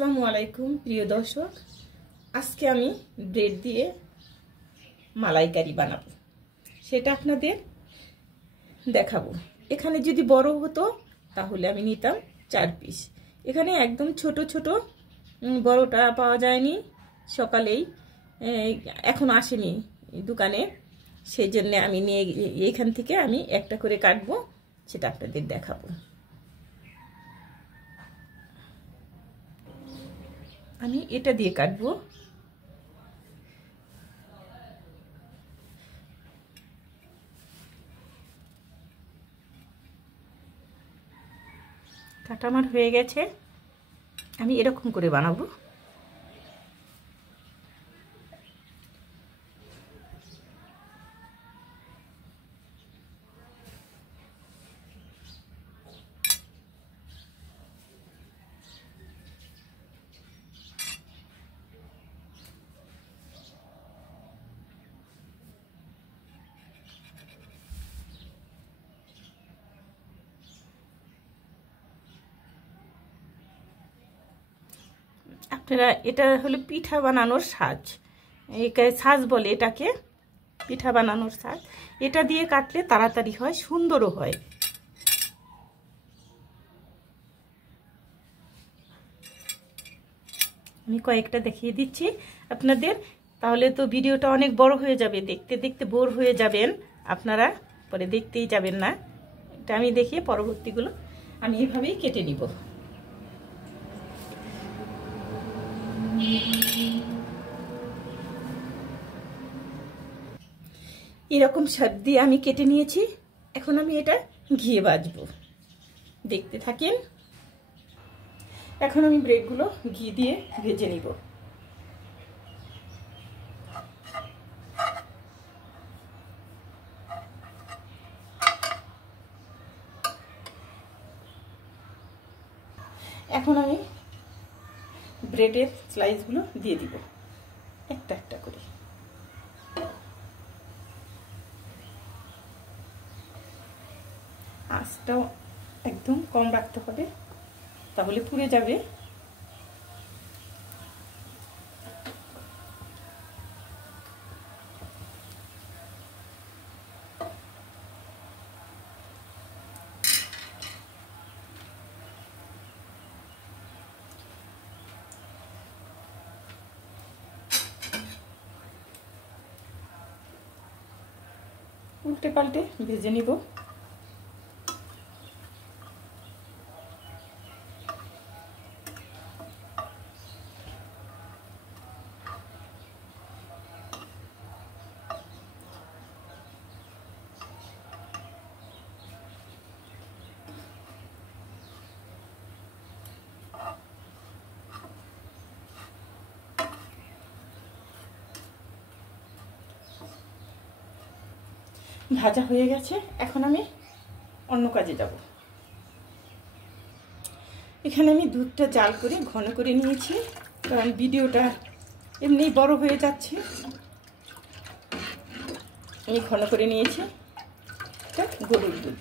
আসসালামু আলাইকুম প্রিয় দর্শক, আজকে আমি ব্রেড দিয়ে মালাইকারি বানাবো, সেটা আপনাদের দেখাবো। এখানে যদি বড় হতো তাহলে আমি নিতাম 4 পিস। এখানে একদম ছোট ছোট, বড়টা পাওয়া যায়নি, সকালেই এখন আসেনি দোকানে, সেই জন্য আমি নিয়ে এইখান থেকে আমি একটা করে কাটবো, সেটা আপনাদের দেখাবো। আমি এটা দিয়ে কাটবো। কাটা আমার হয়ে গেছে, আমি এরকম করে বানাবো। আপনারা, এটা হলো পিঠা বানানোর সাজ, সাজ বলে এটাকে, পিঠা বানানোর সাজ। এটা দিয়ে কাটলে তাড়াতাড়ি হয়, সুন্দরও হয়। আমি কয়েকটা দেখিয়ে দিচ্ছি আপনাদের, তাহলে তো ভিডিওটা অনেক বড় হয়ে যাবে, দেখতে দেখতে বোর হয়ে যাবেন আপনারা, পরে দেখতেই যাবেন না। এটা আমি দেখিয়ে পরবর্তীগুলো আমি এভাবেই কেটে নিব। এরকম সব দিয়ে আমি কেটে নিয়েছি, এখন আমি এটা ঘিয়ে ভাজবো, দেখতে থাকেন। এখন আমি ব্রেডগুলো ঘি দিয়ে ভেজে নিব। এখন আমি ব্রেডের স্লাইসগুলো দিয়ে দিব একটা একটা করে। আঁচটাও একদম কম রাখতে হবে, তাহলে পুড়ে যাবে। উল্টে পাল্টে ভেজে নিব। ভাজা হয়ে গেছে, এখন আমি অন্য কাজে যাব। এখানে আমি দুধটা জাল করে ঘন করে নিয়েছি, কারণ ভিডিওটা এমনি বড় হয়ে যাচ্ছে। আমি ঘন করে নিয়েছি, এটা গরুর দুধ।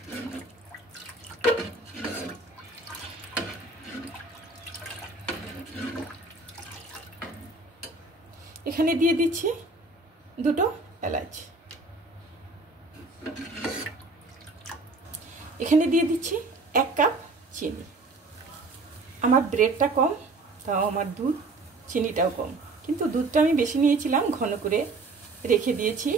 এখানে দিয়ে দিচ্ছি 2টো এলাচ। এখানে দিয়ে দিচ্ছি 1 কাপ চিনি। আমার ব্রেডটা কম, তাও আমার দুধ চিনিটাও কম, কিন্তু দুধটা আমি বেশি নিয়েছিলাম, ঘন করে রেখে দিয়েছি।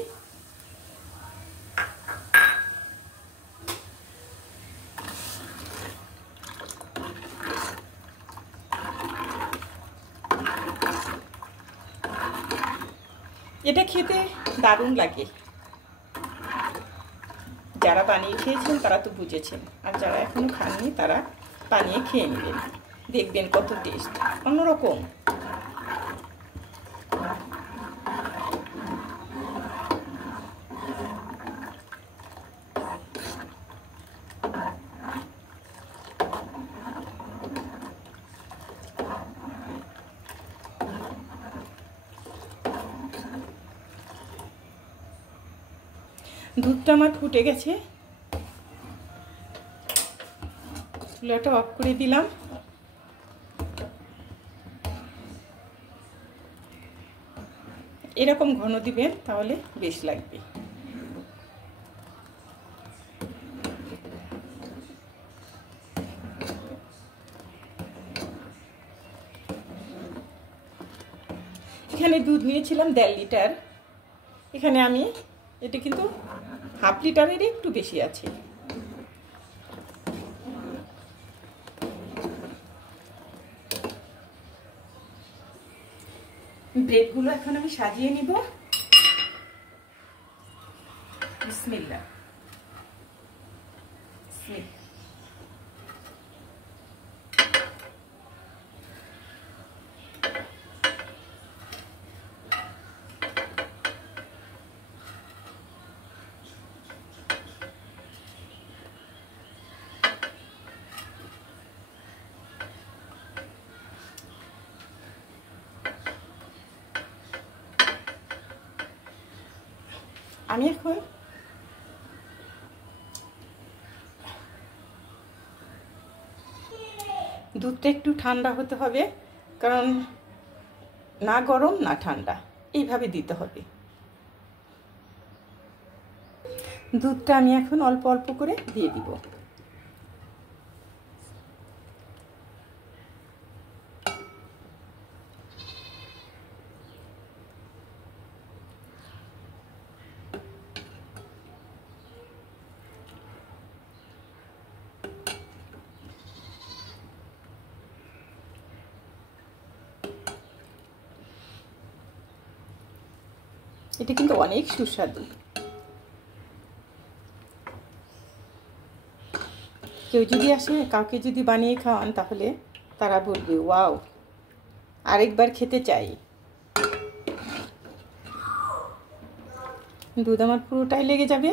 এটা খেতে দারুণ লাগে, যারা বানিয়ে খেয়েছেন তারা তো বুঝেছেন, আর যারা এখনো খাননি তারা বানিয়ে খেয়ে নেবেন, দেখবেন কত টেস্ট, অন্যরকম। দুধটা আমার ফুটে গেছে, চুলাটা অফ করে দিলাম। এরকম ঘন দিবেন, তাহলে বেশ লাগবে। এখানে দুধ নিয়েছিলাম 1.5 লিটার, এখানে আমি এটা কিন্তু হাফ লিটারের একটু বেশি আছে। ব্রেডগুলো এখন আমি সাজিয়ে নিব। বিসমিল্লাহ। আমি এখন দুধটা একটু ঠান্ডা হতে হবে, কারণ না গরম না ঠান্ডা, এইভাবে দিতে হবে। দুধটা আমি এখন অল্প অল্প করে দিয়ে দিব। এটা কিন্তু অনেক সুস্বাদু। কেউ যদি আসে, কাউকে যদি বানিয়ে খাওয়ান, তাহলে তারা বলবে ওয়াও, আরেকবার খেতে চাই। দুধ আমার পুরোটাই লেগে যাবে।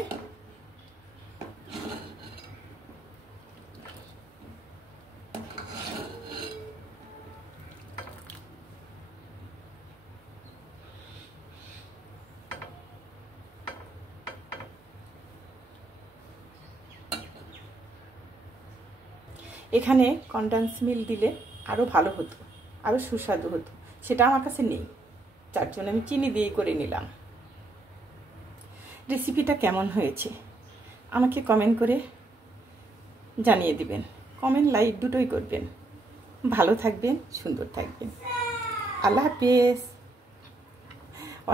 এখানে কনডেন্স মিল্ক দিলে আরও ভালো হতো, আরও সুস্বাদু হতো, সেটা আমার কাছে নেই, তার জন্য আমি চিনি দিয়ে করে নিলাম। রেসিপিটা কেমন হয়েছে আমাকে কমেন্ট করে জানিয়ে দিবেন। কমেন্ট লাইক দুটোই করবেন। ভালো থাকবেন, সুন্দর থাকবেন। আল্লাহ হাফেজ।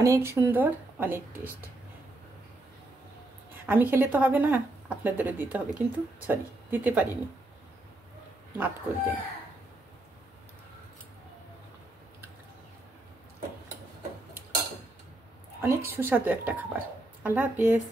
অনেক সুন্দর, অনেক টেস্ট। আমি খেলে তো হবে না, আপনাদেরও দিতে হবে, কিন্তু সরি, দিতে পারিনি, মাফ করবেন। অনেক সুস্বাদু একটা খাবার। আল্লাহ হাফেজ।